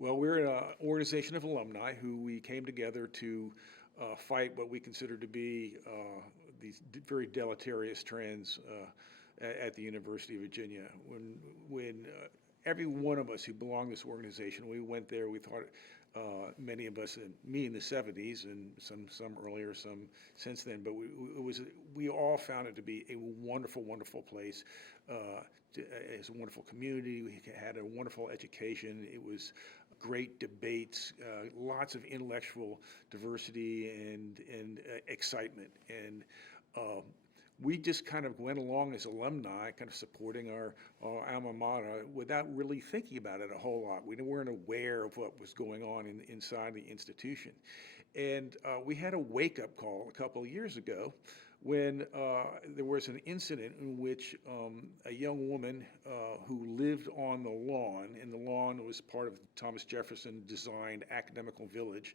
Well, we're an organization of alumni who we came together to fight what we consider to be these very deleterious trends at the University of Virginia. When every one of us who belonged to this organization, we went there. We thought many of us, and me in the '70s, and some earlier, some since then. But we all found it to be a wonderful, wonderful place. It's a wonderful community. We had a wonderful education. It was great debates, lots of intellectual diversity and excitement. And uh, we just kind of went along as alumni, kind of supporting our alma mater without really thinking about it a whole lot. We weren't aware of what was going on inside the institution. And we had a wake-up call a couple of years ago when there was an incident in which a young woman who lived on the lawn, and the lawn was part of the Thomas Jefferson designed academical village,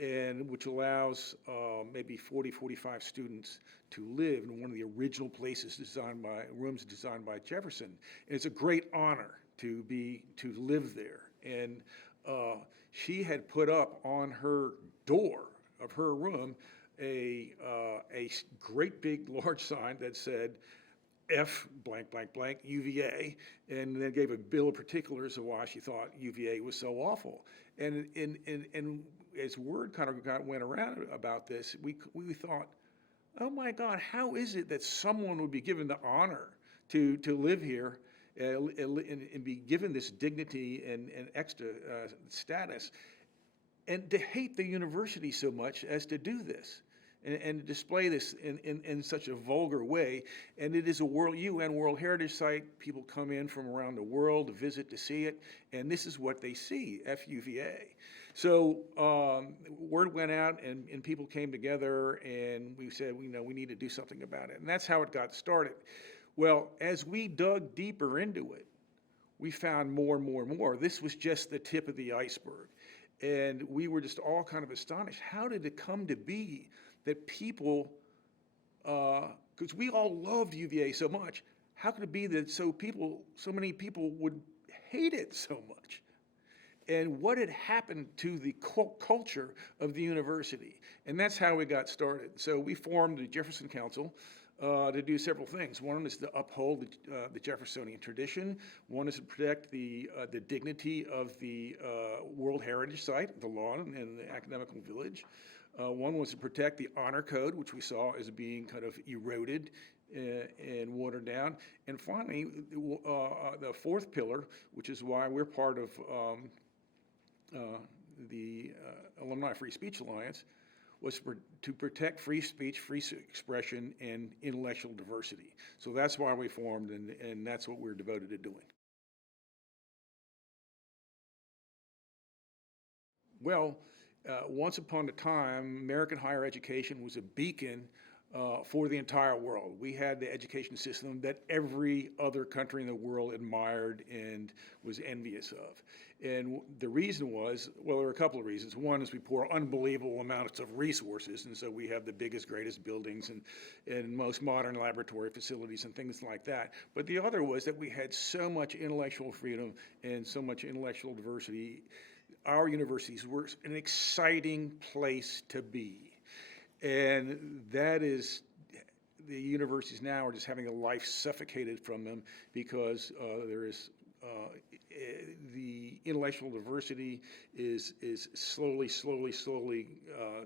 and which allows maybe 40, 45 students to live in one of the original places rooms designed by Jefferson. And it's a great honor to live there. And she had put up on her door of her room a great big large sign that said F blank blank blank UVA, and then gave a bill of particulars of why she thought UVA was so awful. And as word kind of went around about this, we thought, oh my God, how is it that someone would be given the honor to live here and be given this dignity and extra status, and to hate the university so much as to do this? And display this in such a vulgar way. And it is a UN World Heritage Site. People come in from around the world to visit to see it, and this is what they see, FUVA. So word went out, and people came together, and we said, we need to do something about it. And that's how it got started. Well, as we dug deeper into it, we found more and more and more. This was just the tip of the iceberg. And we were just all kind of astonished. How did it come to be that people, because we all loved UVA so much, how could it be that so many people would hate it so much? And what had happened to the culture of the university? And that's how we got started. So we formed the Jefferson Council to do several things. One is to uphold the Jeffersonian tradition. One is to protect the dignity of the World Heritage Site, the lawn and the academical village. One was to protect the honor code, which we saw as being kind of eroded and watered down. And finally, the fourth pillar, which is why we're part of the Alumni Free Speech Alliance, was to protect free speech, free expression, and intellectual diversity. So that's why we formed, and that's what we're devoted to doing. Well, once upon a time, American higher education was a beacon for the entire world. We had the education system that every other country in the world admired and was envious of. And the reason was, well, there were a couple of reasons. One is we pour unbelievable amounts of resources, and so we have the biggest, greatest buildings and most modern laboratory facilities and things like that. But the other was that we had so much intellectual freedom and so much intellectual diversity. Our universities were an exciting place to be. And that is, the universities now are just having a life suffocated from them because there is the intellectual diversity is slowly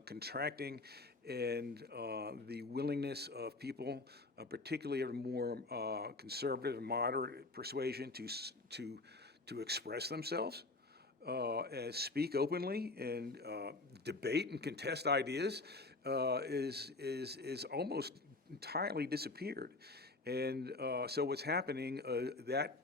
contracting, and the willingness of people, particularly of a more conservative and moderate persuasion, to express themselves, speak openly, and debate and contest ideas is almost entirely disappeared. And so what's happening, that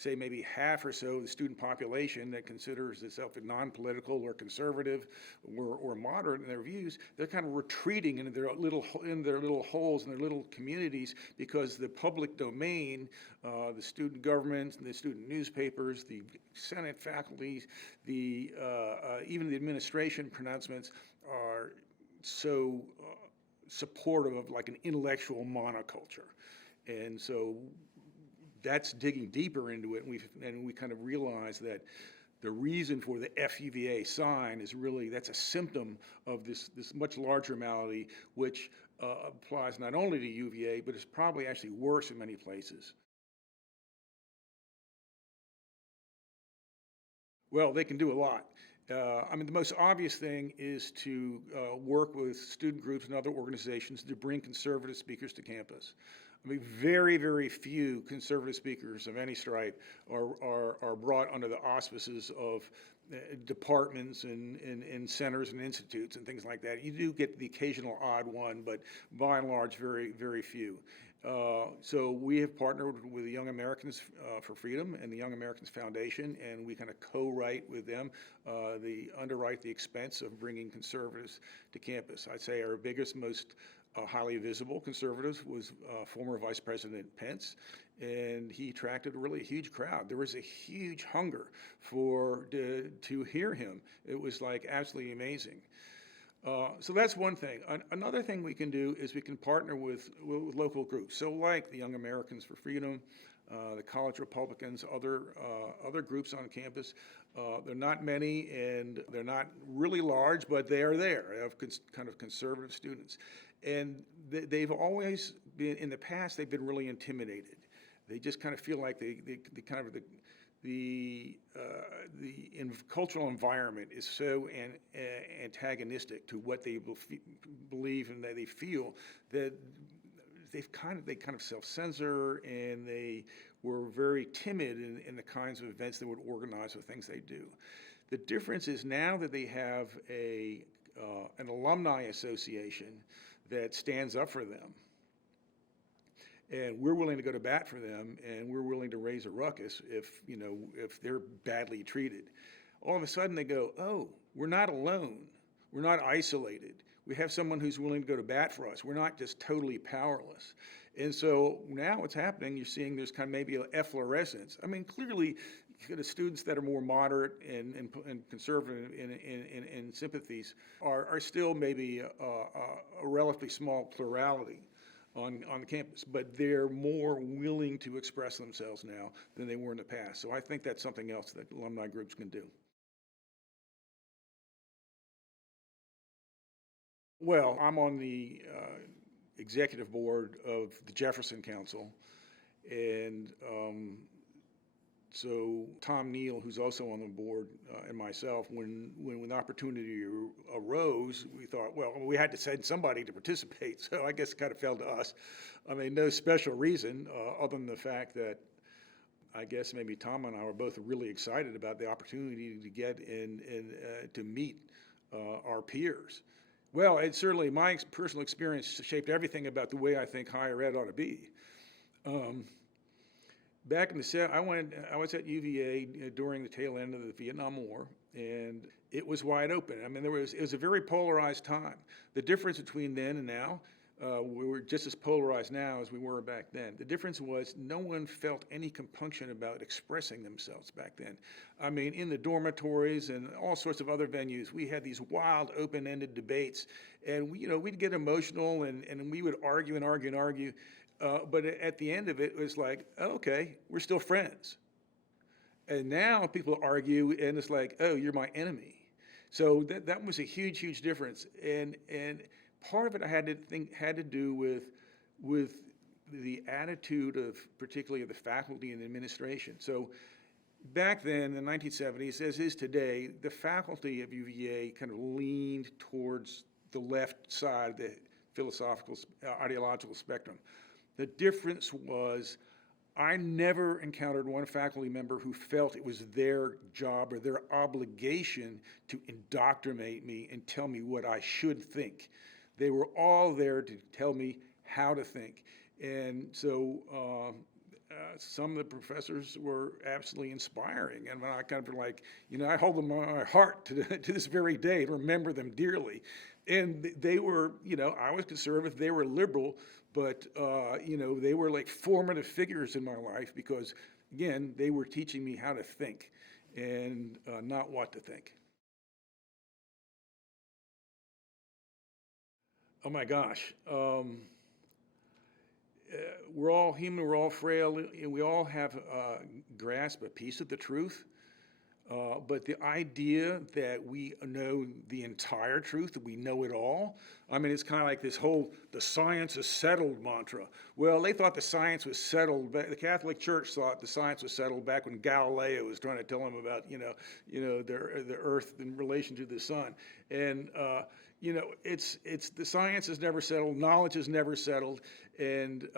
say maybe half or so of the student population that considers itself non-political or conservative or moderate in their views, they're kind of retreating into their little holes in their little communities because the public domain, the student governments, the student newspapers, the Senate faculties, even the administration pronouncements are so supportive of like an intellectual monoculture. And so that's digging deeper into it, and we kind of realize that The reason for the FUVA sign is really that's a symptom of this much larger malady, which applies not only to UVA, but is probably actually worse in many places. Well, they can do a lot. I mean, the most obvious thing is to work with student groups and other organizations to bring conservative speakers to campus. I mean, very, very few conservative speakers of any stripe are brought under the auspices of departments and centers and institutes and things like that. You do get the occasional odd one, but by and large, very, very few. So we have partnered with the Young Americans for Freedom and the Young Americans Foundation, and we kind of co-write with them, underwrite the expense of bringing conservatives to campus. I'd say our biggest, most highly visible conservatives was former Vice President Pence, and he attracted really a huge crowd. There was a huge hunger to hear him. It was like absolutely amazing. So that's one thing. Another thing we can do is we can partner with local groups. So like the Young Americans for Freedom, the College Republicans, other groups on campus. They're not many and they're not really large, but they are there. They have kind of conservative students. And they've always been, in the past, they've been really intimidated. They just kind of feel like they kind of cultural environment is so antagonistic to what they believe and that they feel that they kind of self-censor, and they were very timid in the kinds of events they would organize or things they do. The difference is now that they have an alumni association that stands up for them, and we're willing to go to bat for them, and we're willing to raise a ruckus if they're badly treated. All of a sudden they go, oh, we're not alone. We're not isolated. We have someone who's willing to go to bat for us. We're not just totally powerless. And so now what's happening, you're seeing there's kind of maybe an efflorescence. I mean, clearly, the students that are more moderate and conservative in sympathies are still maybe a relatively small plurality on the campus, but they're more willing to express themselves now than they were in the past. So I think that's something else that alumni groups can do. Well, I'm on the executive board of the Jefferson Council, and so Tom Neal, who's also on the board, and myself, when the opportunity arose, we thought, well, we had to send somebody to participate. So I guess it kind of fell to us. I mean, no special reason other than the fact that I guess maybe Tom and I were both really excited about the opportunity to get in and to meet our peers. Well, it certainly, my personal experience shaped everything about the way I think higher ed ought to be. Back in the I was at UVA during the tail end of the Vietnam War, and it was wide open. I mean, it was a very polarized time. The difference between then and now, we were just as polarized now as we were back then. The difference was no one felt any compunction about expressing themselves back then. I mean, in the dormitories and all sorts of other venues, we had these wild, open-ended debates, and we'd get emotional, and we would argue and argue and argue. But at the end of it, it was like, oh, okay, we're still friends. And now people argue, and it's like, oh, you're my enemy. So that was a huge, huge difference. And part of it I had to do with the attitude of particularly of the faculty and the administration. So back then, in the 1970s, as is today, the faculty of UVA kind of leaned towards the left side of the philosophical, ideological spectrum. The difference was I never encountered one faculty member who felt it was their job or their obligation to indoctrinate me and tell me what I should think. They were all there to tell me how to think. And so some of the professors were absolutely inspiring. And I kind of like, I hold them on my heart to this very day, remember them dearly. And they were, I was conservative, they were liberal, but, they were like formative figures in my life because, again, they were teaching me how to think and not what to think. Oh my gosh. We're all human, we're all frail, and we all have grasp a piece of the truth. But the idea that we know the entire truth, that we know it all, I mean, it's kind of like this whole "the science is settled" mantra. Well, they thought the science was settled. The Catholic Church thought the science was settled back when Galileo was trying to tell them about, the Earth in relation to the sun. And it's the science is never settled. Knowledge is never settled, and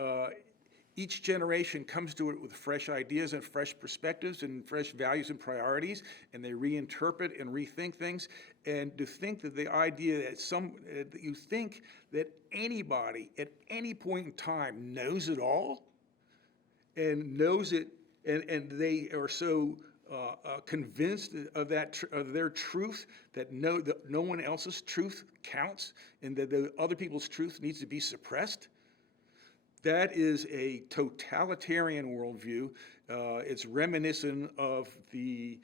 each generation comes to it with fresh ideas and fresh perspectives and fresh values and priorities, and they reinterpret and rethink things. And to think that the idea that you think that anybody at any point in time knows it all and knows it, and they are so convinced of of their truth that no one else's truth counts, and that the other people's truth needs to be suppressed. That is a totalitarian worldview. It's reminiscent of the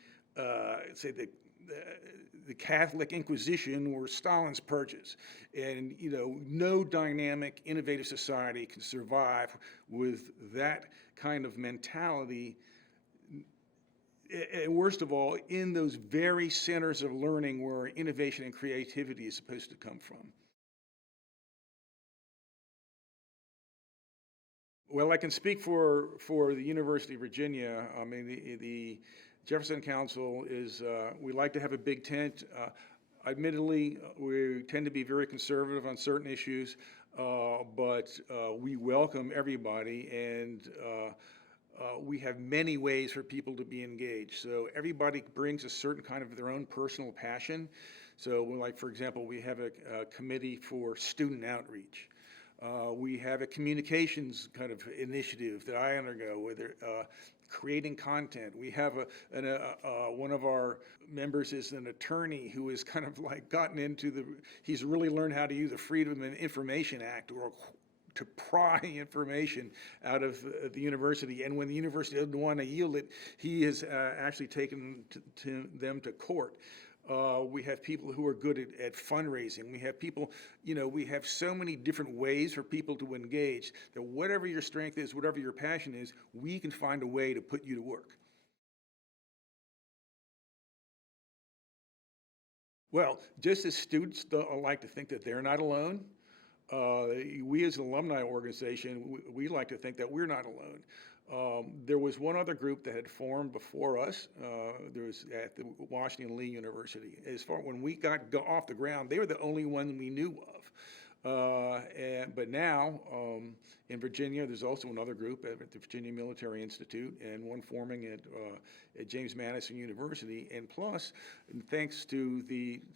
Catholic Inquisition or Stalin's purges. And no dynamic, innovative society can survive with that kind of mentality. And worst of all, in those very centers of learning where innovation and creativity is supposed to come from. Well, I can speak for the University of Virginia. I mean, the Jefferson Council is, we like to have a big tent. Admittedly, we tend to be very conservative on certain issues, but we welcome everybody, and we have many ways for people to be engaged. So everybody brings a certain kind of their own personal passion. So, like, for example, we have a committee for student outreach. We have a communications kind of initiative that I undergo, whether creating content. We have one of our members is an attorney who has kind of like gotten into he's really learned how to use the Freedom of Information Act, or to pry information out of the university. And when the university doesn't want to yield it, he has actually taken them to court. We have people who are good at fundraising. We have people, we have so many different ways for people to engage that whatever your strength is, whatever your passion is, we can find a way to put you to work. Well, just as students like to think that they're not alone, we as an alumni organization, we like to think that we're not alone. There was one other group that had formed before us. There was at the Washington Lee University. When we got off the ground, they were the only one we knew of. But now in Virginia, there's also another group at the Virginia Military Institute, and one forming at James Madison University. And plus, thanks to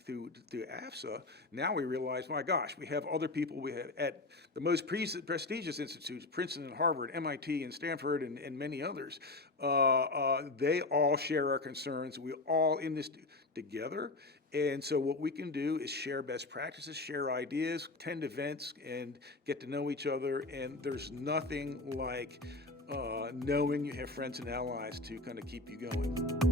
AFSA, now we realize, my gosh, we have other people. We have at the most prestigious institutes, Princeton and Harvard, MIT and Stanford, and many others. They all share our concerns. We're all in this together. And so what we can do is share best practices, share ideas, attend events, and get to know each other. And there's nothing like knowing you have friends and allies to kind of keep you going.